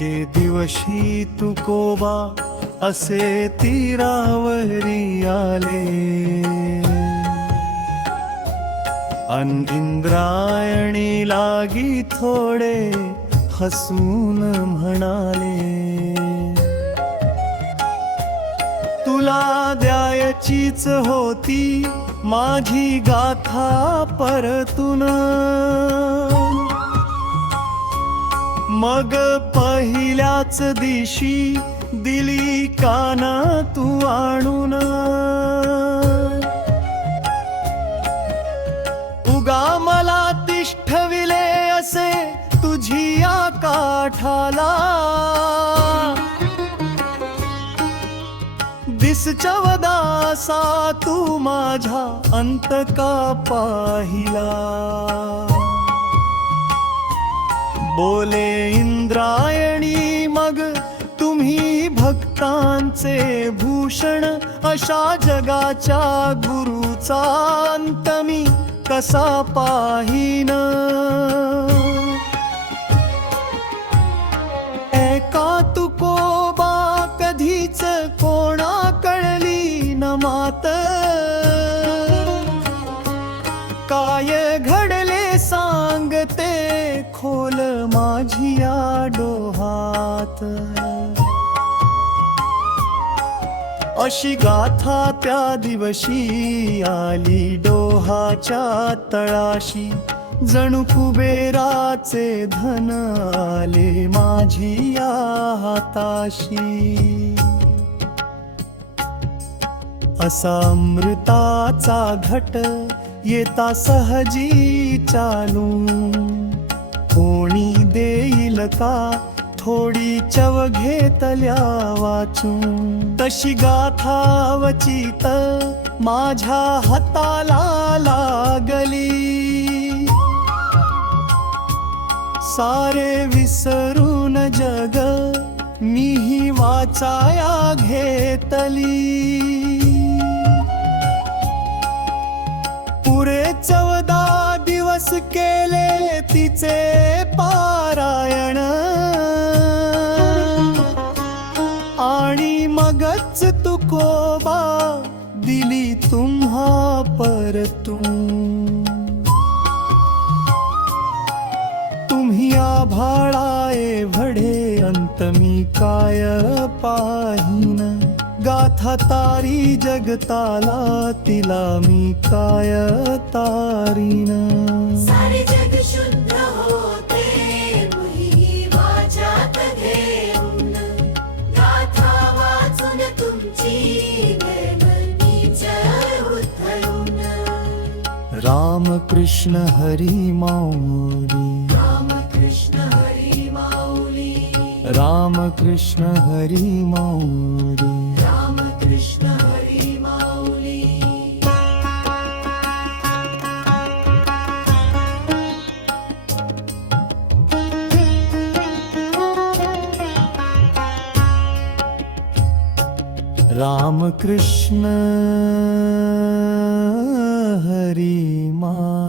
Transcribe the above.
एके दिवशी तुकोबा असे तीरावरी आले, अन इंद्रायणी लागी थोडे हसून म्हणाले, तुला द्यायचीच होती माझी गाथा परतून, मग पहिल्याच दिवशी दिली काना तू आणून, उगा मला तिष्ठविले असे तुझिया काठाला, दिसचवदासा तू माझा अंत का पाहिला, बोले इंद्रायणी मग तुम्ही भक्तांचे भूषण, अशा जगाच्या गुरुचा अंत मी कसा पाहीन, ऐका तुकोबा कधीच कोणा कळली न मात, काय घडले सांगते खोल माझिया डोहात, अशी गाथा त्या दिवशी आली डोहाच्या तळाशी, जणू कुबेराचे धन आले माझिया हाताशी, असा अमृताचा घट येता सहजी चालून, कोणी देईल का थोडी चव घेतल्या वाचून, तशी गाथा वचित माझ्या हाताला लागली, सारे विसरून जग मीही वाचाया घेतली, पुरे 14 दिवस केले तिचे पारायण, आणि मगच तुकोबा दिली तुम्हा परतून, तुम्ही आभाळाए भडे अंत मी काय पाहीन, गाथा तारी जगताला तिला मी काय तारीन, सारे जग शुद्ध होते मुही वाचात घेऊन, गाथा वाचून तुमची निर्मळीच उथळून, राम कृष्ण हरी माऊली, राम कृष्ण हरी माऊली, राम कृष्ण हरी माऊली, राम कृष्ण हरी माऊली. राम कृष्ण हरी माऊली.